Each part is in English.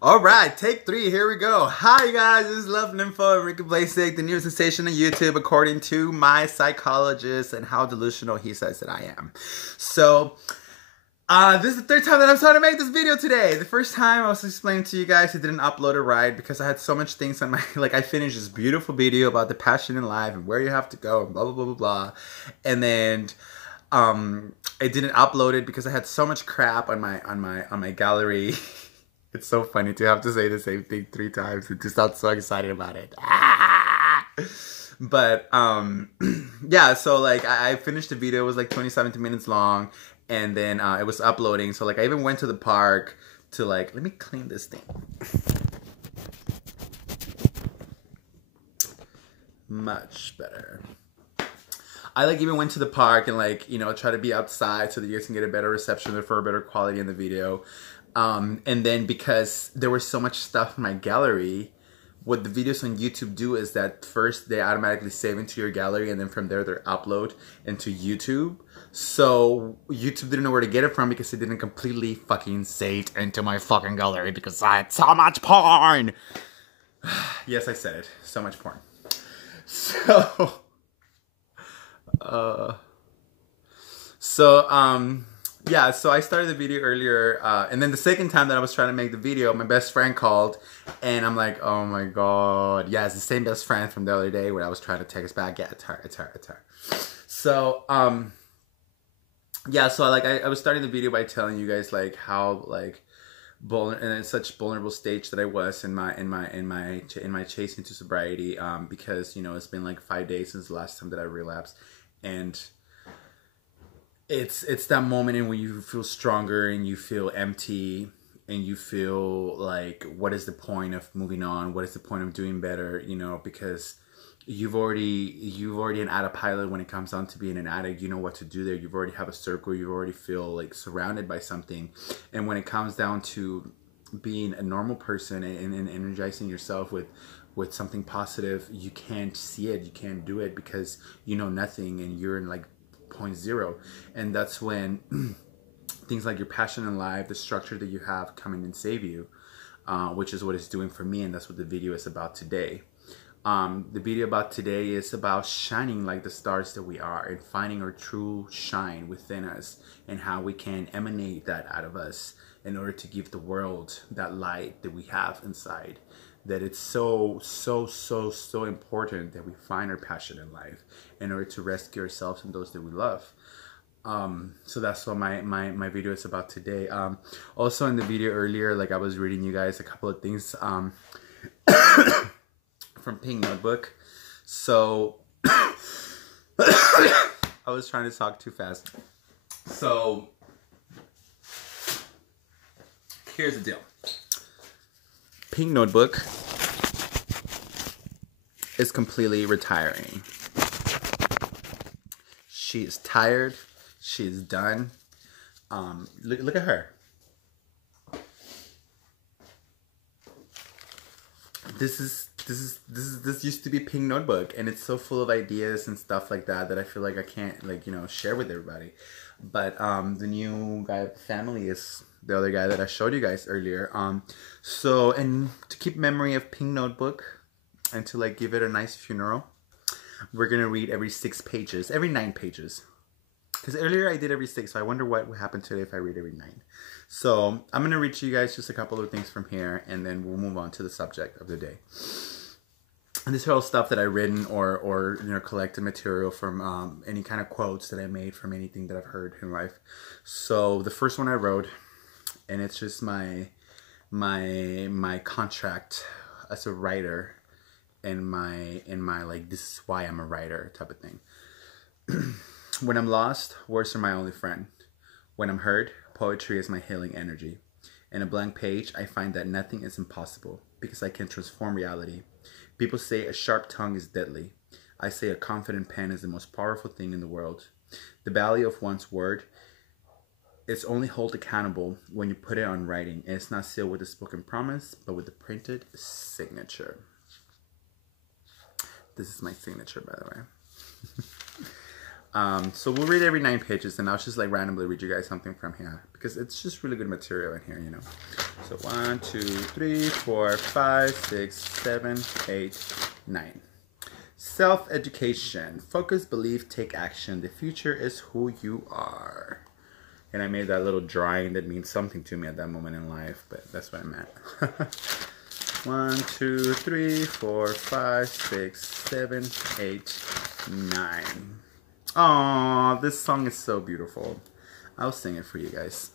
All right, take 3. Here we go. Hi guys, this is Love and Info, Ricky Blasek, the new sensation on YouTube, according to my psychologist and how delusional he says that I am. So, this is the 3rd time that I'm trying to make this video today. The first time I was explaining to you guys I didn't upload it right because I had so much things on my, like I finished this beautiful video about the passion in life and where you have to go and blah, blah, blah, blah, blah. And then, I didn't upload it because I had so much crap on my gallery. It's so funny to have to say the same thing 3 times and to sound so excited about it. But, yeah, so, like, I finished the video. It was, like, 17 minutes long. And then it was uploading. So, like, I even went to the park to, like, let me clean this thing. Much better. I, like, even went to the park and, like, you know, try to be outside so that you guys can get a better reception or for a better quality in the video. And then because there was so much stuff in my gallery, what the videos on YouTube do is that first they automatically save into your gallery and then from there they're upload into YouTube. So YouTube didn't know where to get it from because it didn't completely fucking save into my fucking gallery because I had so much porn. Yes, I said it. So much porn. Yeah, so I started the video earlier, and then the second time that I was trying to make the video, my best friend called, and I'm like, oh my god, yeah, it's the same best friend from the other day when I was trying to text back. Yeah, it's her. So, yeah, so I was starting the video by telling you guys, like, how, like, in such vulnerable stage that I was in my chase into sobriety, because, you know, it's been like 5 days since the last time that I relapsed, and it's that moment in when you feel stronger and you feel empty and you feel like, what is the point of moving on? What is the point of doing better? You know, because you've already an autopilot when it comes down to being an addict. You know what to do there. You've already have a circle. You already feel like surrounded by something. And when it comes down to being a normal person and energizing yourself with something positive, you can't see it. You can't do it because you know nothing and you're in like 0.0, and that's when things like your passion in life, the structure that you have, come in and save you, which is what it's doing for me, and that's what the video is about today. The video about today is about shining like the stars that we are and finding our true shine within us and how we can emanate that out of us in order to give the world that light that we have inside. That it's so important that we find our passion in life in order to rescue ourselves and those that we love. So that's what my video is about today. Also in the video earlier, like I was reading you guys a couple of things from Pink Notebook. So I was trying to talk too fast. So here's the deal. Pink Notebook is completely retiring. She is tired. She is done. Look at her. This used to be Pink Notebook, and it's so full of ideas and stuff like that that I feel like I can't, like, you know, share with everybody. But the new guy of the family is the other guy that I showed you guys earlier. So, and to keep memory of Pink Notebook and to like give it a nice funeral, we're gonna read every 6 pages, every 9 pages. Because earlier I did every 6, so I wonder what would happen today if I read every 9. So I'm gonna read to you guys just a couple of things from here, and then we'll move on to the subject of the day. And this is all stuff that I've written or you know, collected material from any kind of quotes that I made from anything that I've heard in life. So the first one I wrote, and it's just my contract as a writer, and my like, this is why I'm a writer type of thing. When I'm lost, words are my only friend. When I'm hurt, poetry is my healing energy. In a blank page, I find that nothing is impossible because I can transform reality. People say a sharp tongue is deadly. I say a confident pen is the most powerful thing in the world. The value of one's word is only held accountable when you put it on writing, and it's not sealed with a spoken promise, but with a printed signature. This is my signature, by the way. So we'll read every 9 pages, and I'll just like randomly read you guys something from here because it's just really good material in here, you know. So 1, 2, 3, 4, 5, 6, 7, 8, 9. Self-education. Focus, believe, take action. The future is who you are. And I made that little drawing that means something to me at that moment in life, but that's what I meant. 1, 2, 3, 4, 5, 6, 7, 8, 9. Oh, this song is so beautiful. I'll sing it for you guys.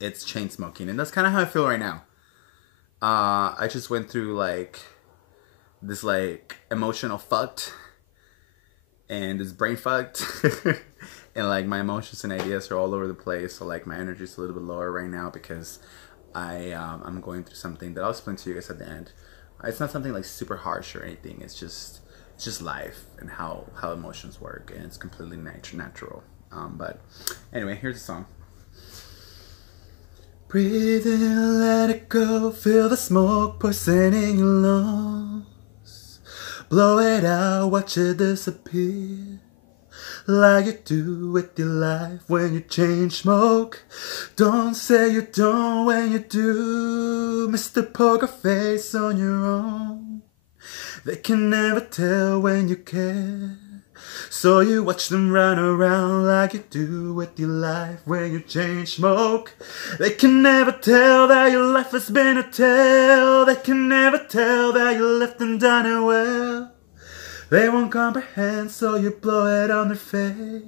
It's Chainsmoking, and that's kind of how I feel right now. I just went through like this like emotional fucked and this brain fucked. And like my emotions and ideas are all over the place, so like my energy is a little bit lower right now because I'm going through something that I'll explain to you guys at the end. It's not something like super harsh or anything. It's just life and how emotions work, and it's completely natural. But anyway, here's the song. Breathe in, let it go, feel the smoke pouring in your lungs. Blow it out, watch it disappear. Like you do with your life when you change smoke. Don't say you don't when you do. Mr. Poker Face on your own. They can never tell when you care. So you watch them run around like you do with your life when you change smoke. They can never tell that your life has been a tale. They can never tell that you left and done it well. They won't comprehend, so you blow it on their face.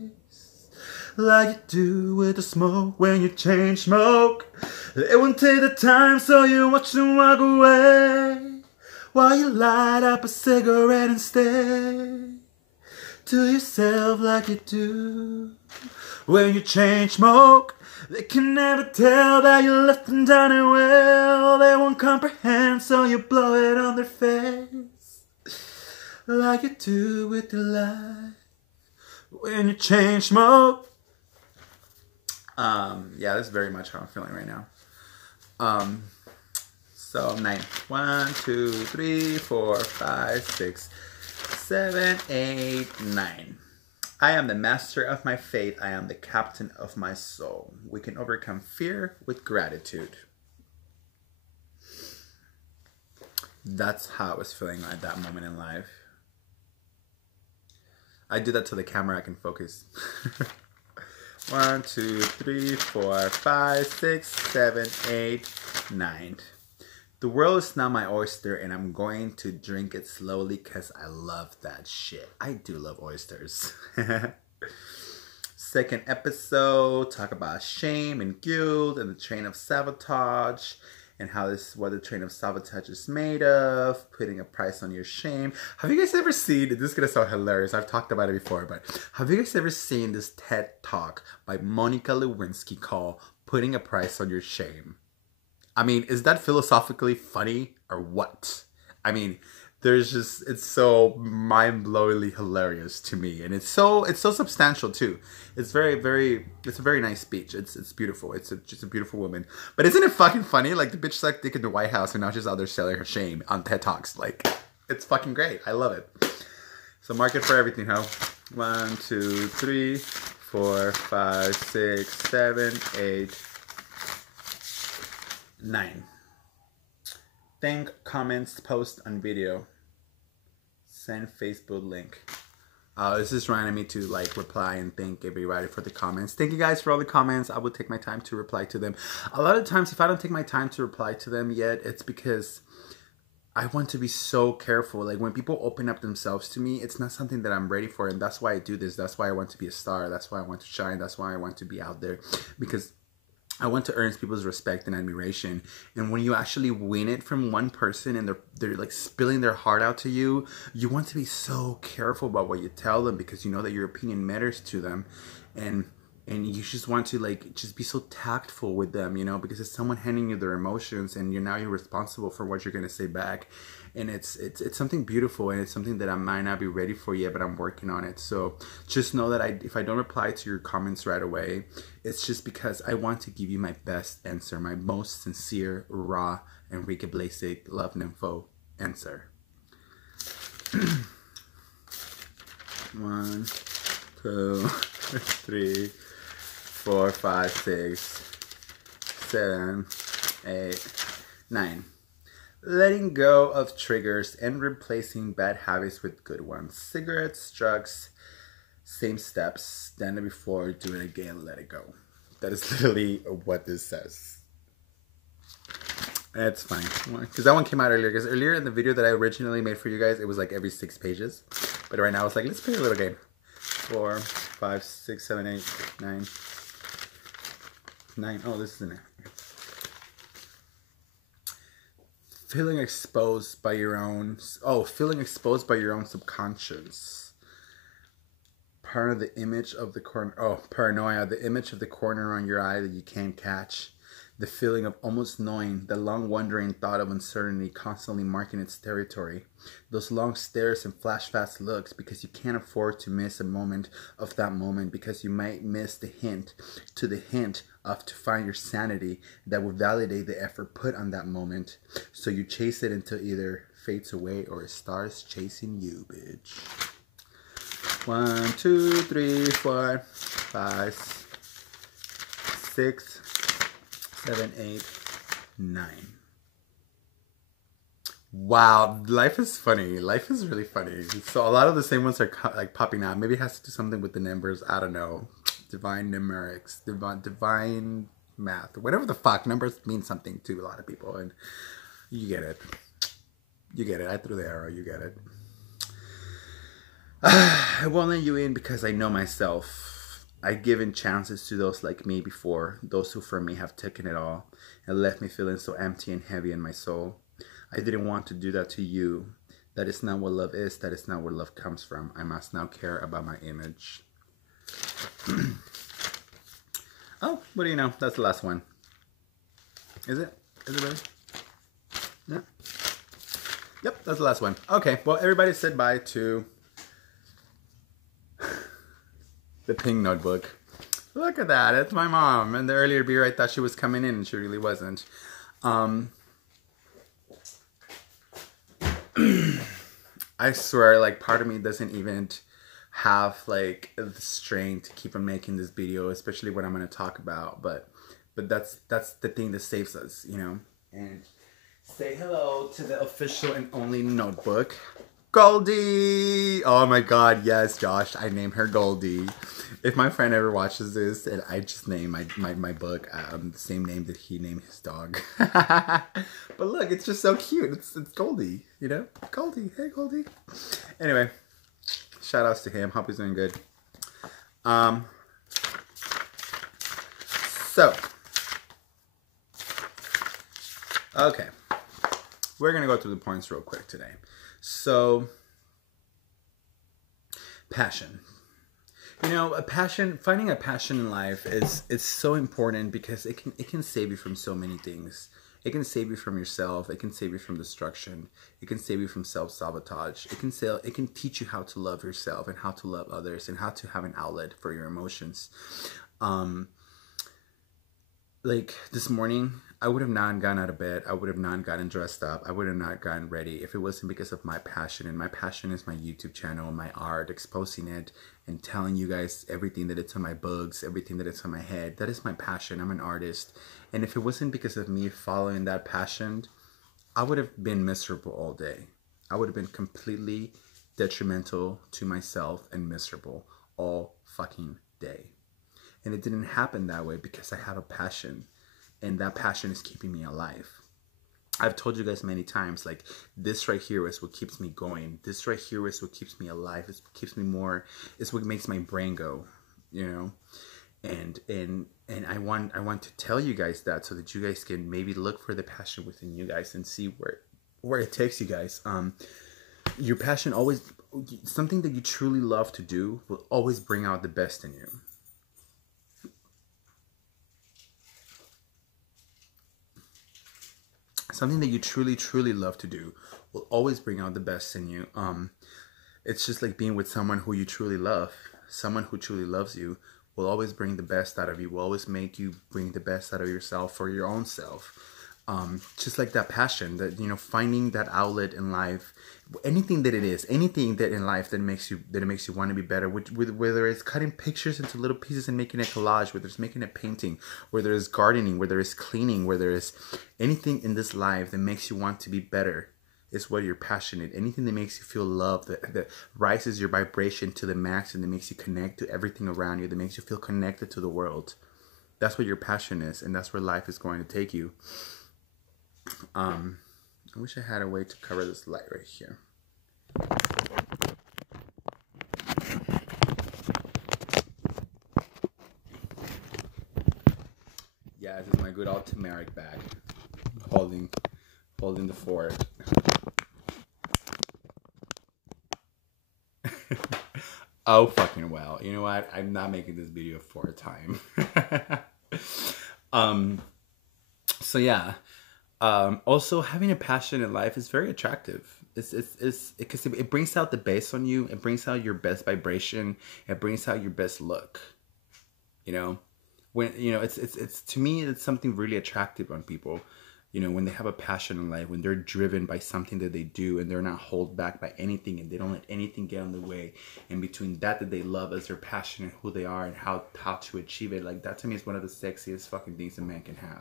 Like you do with the smoke when you change smoke. They won't take the time, so you watch them walk away. While you light up a cigarette and stay to yourself like you do when you change smoke. They can never tell that you left and done it well. They won't comprehend, so you blow it on their face. Like you do with your life when you change smoke. Yeah, that's very much how I'm feeling right now. So 9. 1, 2, 3, 4, 5, 6, 7, 8, 9. I am the master of my fate. I am the captain of my soul. We can overcome fear with gratitude. That's how I was feeling at that moment in life. I do that to the camera, I can focus. 1, 2, 3, 4, 5, 6, 7, 8, 9. The world is not my oyster, and I'm going to drink it slowly because I love that shit. I do love oysters. Second episode, talk about shame and guilt and the train of sabotage. And how this is what the train of sabotage is made of, putting a price on your shame. Have you guys ever seen, this is gonna sound hilarious, I've talked about it before, but have you guys ever seen this TED Talk by Monica Lewinsky called Putting a Price on Your Shame? I mean, is that philosophically funny or what? I mean, it's so mind-blowingly hilarious to me, and it's so substantial too. It's it's a very nice speech. It's beautiful. It's just a beautiful woman. But isn't it fucking funny? Like the bitch sucked dick in the White House, and now she's out there selling her shame on TED Talks. Like, it's fucking great. I love it. So market for everything, ho. 1, 2, 3, 4, 5, 6, 7, 8, 9. Think, comments, post on video. Send Facebook link. This is trying me to like reply and thank everybody for the comments. Thank you guys for all the comments. I will take my time to reply to them. A lot of times if I don't take my time to reply to them yet, it's because I want to be so careful. Like when people open up themselves to me, it's not something that I'm ready for, and that's why I do this. That's why I want to be a star. That's why I want to shine. That's why I want to be out there, because I want to earn people's respect and admiration. And when you actually win it from one person and they're like spilling their heart out to you, you want to be so careful about what you tell them, because you know that your opinion matters to them. And you just want to like just be so tactful with them, you know, because it's someone handing you their emotions, and you're responsible for what you're going to say back. And it's something beautiful, and it's something that I might not be ready for yet, but I'm working on it. So just know that if I don't reply to your comments right away, it's just because I want to give you my best answer, my most sincere, raw, Enrique Blasic love nympho answer. 1, 2, 3, 4, 5, 6, 7, 8, 9. Letting go of triggers and replacing bad habits with good ones. Cigarettes, drugs, same steps. Stand it before, do it again, let it go. That is literally what this says. It's fine. Because that one came out earlier. Because earlier in the video that I originally made for you guys, it was like every 6 pages. But right now it's like, let's play a little game. 4, 5, 6, 7, 8, 9. 9. Oh, this is in there. Feeling exposed by your own subconscious. Part of the image of the corner. Oh, paranoia. The image of the corner on your eye that you can't catch. The feeling of almost knowing, the long wandering thought of uncertainty constantly marking its territory. Those long stares and flash fast looks because you can't afford to miss a moment of that moment because you might miss the hint of to find your sanity that will validate the effort put on that moment. So you chase it until either fades away or it starts chasing you, bitch. 1, 2, 3, 4, 5, 6, 7, 8, 9. Wow, life is funny. Life is really funny. So a lot of the same ones are like popping out. Maybe it has to do something with the numbers. I don't know. Divine numerics, divine math, whatever the fuck. Numbers mean something to a lot of people, and you get it. You get it. I threw the arrow. You get it. I won't let you in because I know myself. I've given chances to those like me before, those who for me have taken it all and left me feeling so empty and heavy in my soul. I didn't want to do that to you. That is not what love is. That is not where love comes from. I must now care about my image. Oh, what do you know? That's the last one. Is it? Is it really? Yeah. Yep, that's the last one. Okay, well, everybody said bye to the pink notebook. Look at that. It's my mom. And the earlier beer, I thought she was coming in and she really wasn't. I swear, like, part of me doesn't even have like the strength to keep on making this video, especially what I'm going to talk about. But that's the thing that saves us, you know. And say hello to the official and only notebook, Goldie. Oh my god, yes, Josh, I named her Goldie. If my friend ever watches this and I just name my book the same name that he named his dog. But look, it's just so cute. It's Goldie, you know? Goldie. Hey, Goldie. Anyway, shout outs to him. Hope he's doing good. So, okay. We're going to go through the points real quick today. So, passion. You know, finding a passion in life is so important because it can save you from so many things. It can save you from yourself. It can save you from destruction. It can save you from self-sabotage. It can teach you how to love yourself and how to love others and how to have an outlet for your emotions. Like this morning, I would have not gotten out of bed. I would have not gotten dressed up. I would have not gotten ready if it wasn't because of my passion. And my passion is my YouTube channel, my art, exposing it and telling you guys everything that it's on my books, everything that it's on my head. That is my passion. I'm an artist. And if it wasn't because of me following that passion, I would have been miserable all day. I would have been completely detrimental to myself and miserable all fucking day. And it didn't happen that way because I have a passion. And that passion is keeping me alive. I've told you guys many times, like, this right here is what keeps me going. This right here is what keeps me alive. It's what keeps me more. It's what makes my brain go, you know. And I want to tell you guys that so that you guys can maybe look for the passion within you guys and see where it takes you guys. Your passion always, something that you truly love to do will always bring out the best in you. Something that you truly, truly love to do will always bring out the best in you. It's just like being with someone who you truly love. Someone who truly loves you will always bring the best out of you, will always make you bring the best out of yourself for your own self. Just like that passion, that, you know, finding that outlet in life, anything that it is, anything that in life that makes you want to be better, whether it's cutting pictures into little pieces and making a collage, whether it's making a painting, whether it's gardening, whether it's cleaning, whether it's anything in this life that makes you want to be better, is what you're passionate. Anything that makes you feel love, that rises your vibration to the max, and that makes you connect to everything around you, that makes you feel connected to the world. That's what your passion is, and that's where life is going to take you. I wish I had a way to cover this light right here. Yeah, this is my good old turmeric bag, holding the fort. Oh, fucking well. You know what? I'm not making this video for a time. So yeah. Also, having a passion in life is very attractive. It's because it brings out the best on you. It brings out your best vibration. It brings out your best look. You know, when, you know, it's to me, it's something really attractive on people. You know, when they have a passion in life, when they're driven by something that they do, and they're not held back by anything, and they don't let anything get in the way. And between that they love as their passion and who they are and how to achieve it, like that to me is one of the sexiest fucking things a man can have.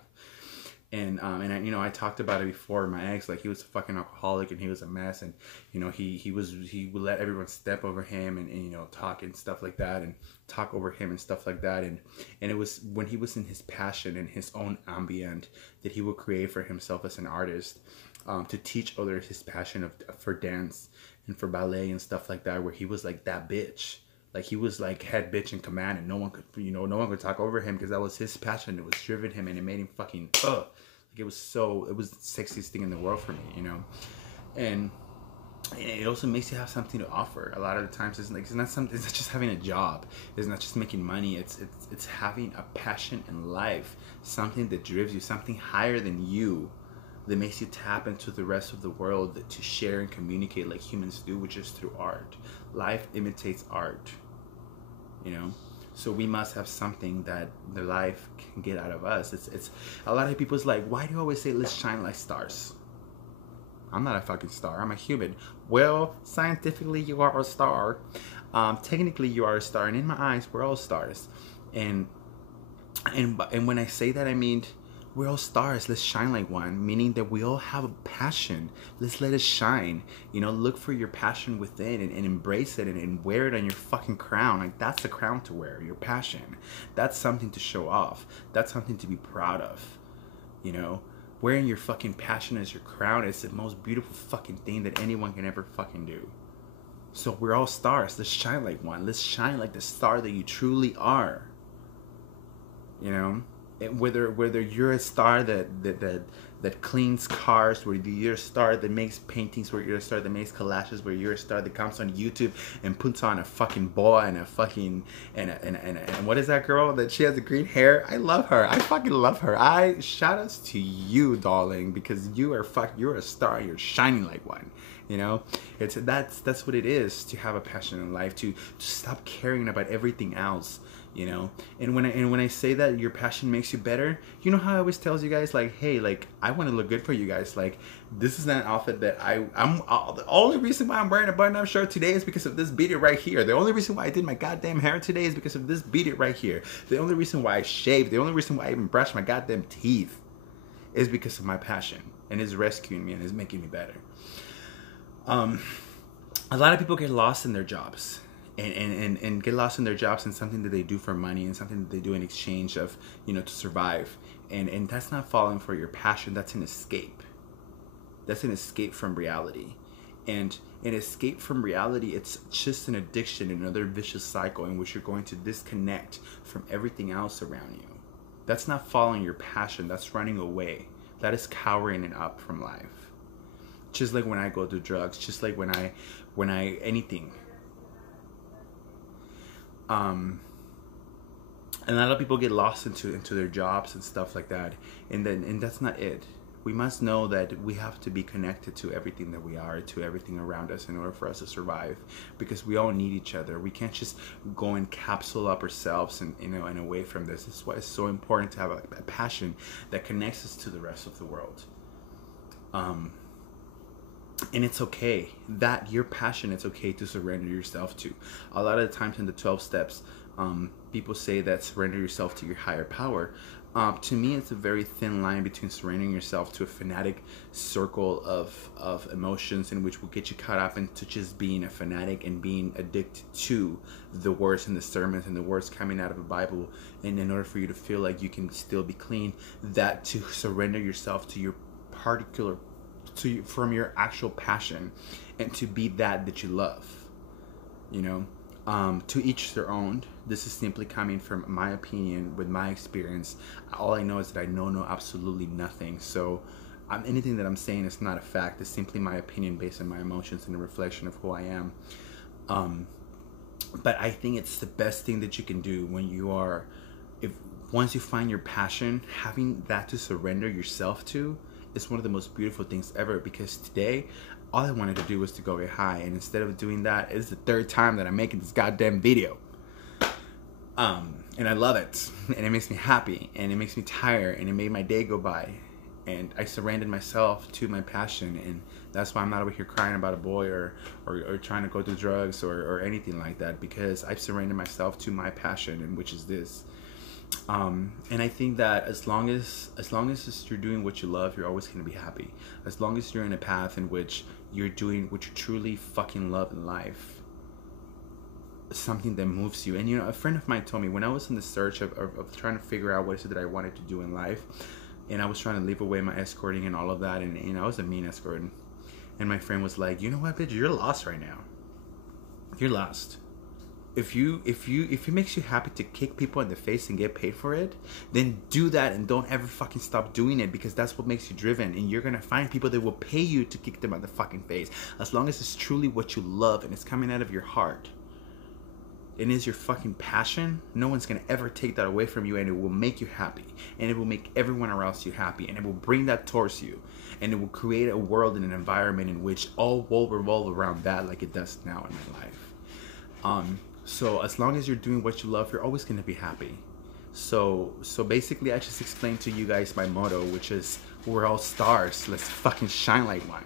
And I, you know, I talked about it before. My ex, like, he was a fucking alcoholic and he was a mess, and you know, he would let everyone step over him, and you know, talk and stuff like that, and talk over him and stuff like that, and it was when he was in his passion and his own ambient that he would create for himself as an artist, to teach others his passion for dance and for ballet and stuff like that, where he was like that bitch. Like, he was like head bitch in command, and no one could, you know, no one could talk over him, because that was his passion. It was driven him, and it made him fucking like, it was the sexiest thing in the world for me, you know. And it also makes you have something to offer. A lot of the times it's not just having a job. It's not just making money. It's having a passion in life, something that drives you, something higher than you, that makes you tap into the rest of the world to share and communicate like humans do, which is through art. Life imitates art, you know. So we must have something that the life can get out of us. It's a lot of people's like, why do you always say let's shine like stars? I'm not a fucking star. I'm a human. Well, scientifically, you are a star. Technically, you are a star, and in my eyes, we're all stars. And when I say that, I mean, we're all stars. Let's shine like one, meaning that we all have a passion. Let's let it shine. You know, look for your passion within, and embrace it, and wear it on your fucking crown. Like, that's the crown to wear, your passion. That's something to show off. That's something to be proud of. You know, wearing your fucking passion as your crown is the most beautiful fucking thing that anyone can ever fucking do. So we're all stars. Let's shine like one. Let's shine like the star that you truly are. You know? Whether you're a star that cleans cars, whether you're a star that makes paintings, whether you're a star that makes collages, whether you're a star that comes on YouTube and puts on a fucking boa and a fucking and what is that girl that she has the green hair? I love her. I fucking love her. I shout outs to you, darling, because you're a star. You're shining like one. You know, that's what it is to have a passion in life, to stop caring about everything else. You know, and when I say that your passion makes you better, you know how I always tells you guys, like, hey, like, I want to look good for you guys. Like, this is an outfit that I'm the only reason why I'm wearing a button-up shirt today is because of this beaded right here. The only reason why I did my goddamn hair today is because of this beaded right here. The only reason why I shaved, the only reason why I even brushed my goddamn teeth is because of my passion, and it's rescuing me and it's making me better. A lot of people get lost in their jobs. And get lost in their jobs and something that they do for money, and something that they do in exchange of, you know, to survive. And that's not falling for your passion. That's an escape. That's an escape from reality. And an escape from reality, it's just an addiction, another vicious cycle in which you're going to disconnect from everything else around you. That's not following your passion. That's running away. That is cowering it up from life. Just like when I go do drugs, just like when I anything. And a lot of people get lost into their jobs and stuff like that, and that's not it. We must know that we have to be connected to everything that we are, to everything around us in order for us to survive, because we all need each other. We can't just go and capsule up ourselves and, and away from this. This is why it's so important to have a passion that connects us to the rest of the world. And it's okay that your passion, it's okay to surrender yourself to. A lot of the times in the 12 steps, people say that surrender yourself to your higher power. To me, it's a very thin line between surrendering yourself to a fanatic circle of emotions in which will get you caught up into just being a fanatic and being addicted to the words and the sermons and the words coming out of the Bible. And in order for you to feel like you can still be clean, that to surrender yourself to your particular, from your actual passion, and to be that you love, to each their own. This is simply coming from my opinion with my experience. All I know is that I know absolutely nothing, so anything that I'm saying is not a fact. It's simply my opinion based on my emotions and a reflection of who I am. But I think it's the best thing that you can do when you are, once you find your passion, having that to surrender yourself to is one of the most beautiful things ever. Because today, all I wanted to do was to go get high, and instead of doing that, it's the third time that I'm making this goddamn video. And I love it, and it makes me happy, and it makes me tired, and it made my day go by. And I surrendered myself to my passion, and that's why I'm not over here crying about a boy or trying to go do drugs or anything like that, because I've surrendered myself to my passion, and which is this. And I think that as long as you're doing what you love, you're always going to be happy. As long as you're in a path in which you're doing what you truly fucking love in life, something that moves you. And a friend of mine told me, when I was in the search of trying to figure out what is it that I wanted to do in life, and I was trying to leave away my escorting and all of that, and I was a mean escort, and my friend was like, you know what, bitch, you're lost right now. You're lost. If it makes you happy to kick people in the face and get paid for it, then do that, and don't ever fucking stop doing it, because that's what makes you driven. And you're gonna find people that will pay you to kick them in the fucking face. As long as it's truly what you love and it's coming out of your heart and is your fucking passion, no one's gonna ever take that away from you, and it will make you happy, and it will make everyone around you happy, and it will bring that towards you, and it will create a world and an environment in which all will revolve around that, like it does now in my life. So as long as you're doing what you love, you're always going to be happy. So basically, I just explained to you guys my motto, which is, we're all stars. Let's fucking shine like one.